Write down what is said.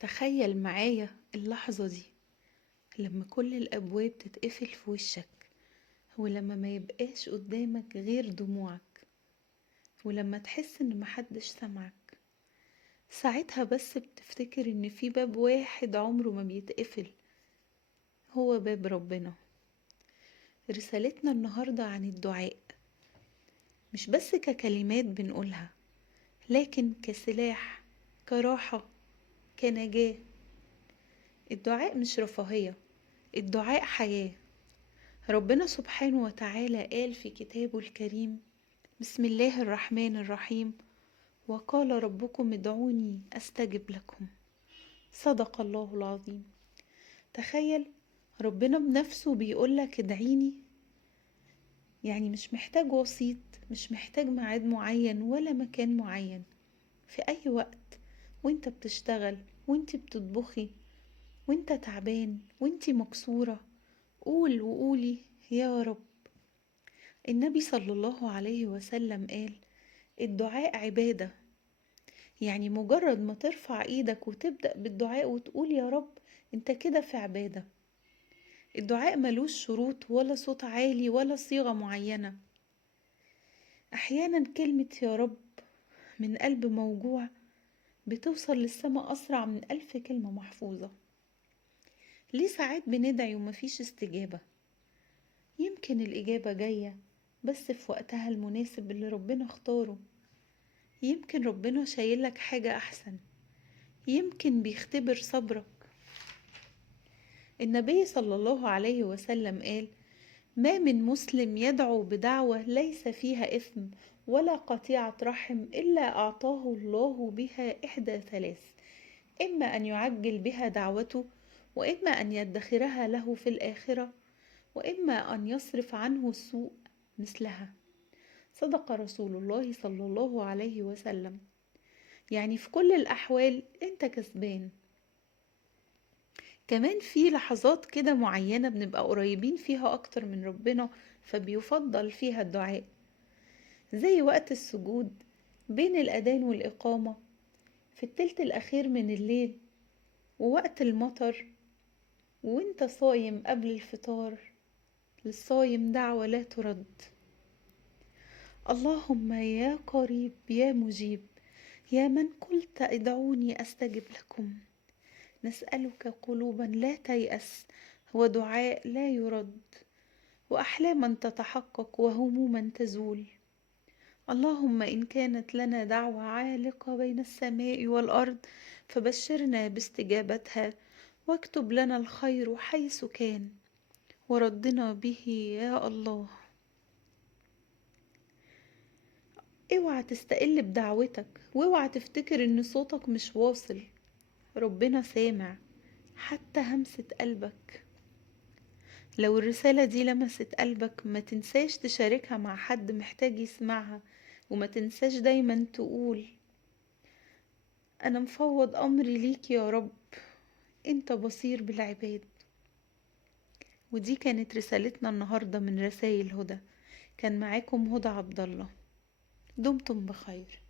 تخيل معايا اللحظة دي لما كل الأبواب تتقفل في وشك، ولما ما يبقاش قدامك غير دموعك، ولما تحس ان محدش سمعك. ساعتها بس بتفتكر ان في باب واحد عمره ما بيتقفل، هو باب ربنا. رسالتنا النهاردة عن الدعاء، مش بس ككلمات بنقولها، لكن كسلاح، كراحة، كنجاة. الدعاء مش رفاهية، الدعاء حياة. ربنا سبحانه وتعالى قال في كتابه الكريم: بسم الله الرحمن الرحيم، وقال ربكم ادعوني أستجب لكم. صدق الله العظيم. تخيل ربنا بنفسه بيقولك ادعيني، يعني مش محتاج وسيط، مش محتاج ميعاد معين ولا مكان معين. في أي وقت، وانت بتشتغل، وانت بتطبخي، وانت تعبان، وانت مكسورة، قول وقولي يا رب. النبي صلى الله عليه وسلم قال: الدعاء عبادة. يعني مجرد ما ترفع ايدك وتبدأ بالدعاء وتقول يا رب، انت كده في عبادة. الدعاء ملوش شروط ولا صوت عالي ولا صيغة معينة. احيانا كلمة يا رب من قلب موجوع بتوصل للسماء اسرع من 1000 كلمة محفوظة. ليه ساعات بندعي ومفيش استجابة؟ يمكن الإجابة جاية بس في وقتها المناسب اللي ربنا اختاره. يمكن ربنا شايلك حاجة أحسن، يمكن بيختبر صبرك. النبي صلى الله عليه وسلم قال: ما من مسلم يدعو بدعوة ليس فيها إثم ولا قطيعة رحم إلا أعطاه الله بها إحدى ثلاث: إما أن يعجل بها دعوته، وإما أن يدخرها له في الآخرة، وإما أن يصرف عنه السوء مثلها. صدق رسول الله صلى الله عليه وسلم. يعني في كل الأحوال أنت كسبان. كمان في لحظات كده معينة بنبقى قريبين فيها أكتر من ربنا، فبيفضل فيها الدعاء، زي وقت السجود بين الأذان والإقامة، في التلت الأخير من الليل، ووقت المطر، وانت صايم قبل الفطار. للصايم دعوة لا ترد. اللهم يا قريب يا مجيب، يا من قلت ادعوني أستجب لكم، نسألك قلوبا لا تيأس، ودعاء لا يرد، وأحلاما تتحقق، وهموما تزول. اللهم إن كانت لنا دعوة عالقة بين السماء والأرض فبشرنا باستجابتها، واكتب لنا الخير حيث كان، وردنا به يا الله. اوعى تستقل بدعوتك، واوعى تفتكر ان صوتك مش واصل. ربنا سامع حتى همسة قلبك. لو الرسالة دي لمست قلبك ما تنساش تشاركها مع حد محتاج يسمعها، وما تنساش دايما تقول: أنا مفوض أمري ليك يا رب، أنت بصير بالعباد. ودي كانت رسالتنا النهاردة من رسائل هدى. كان معاكم هدى عبد الله. دمتم بخير.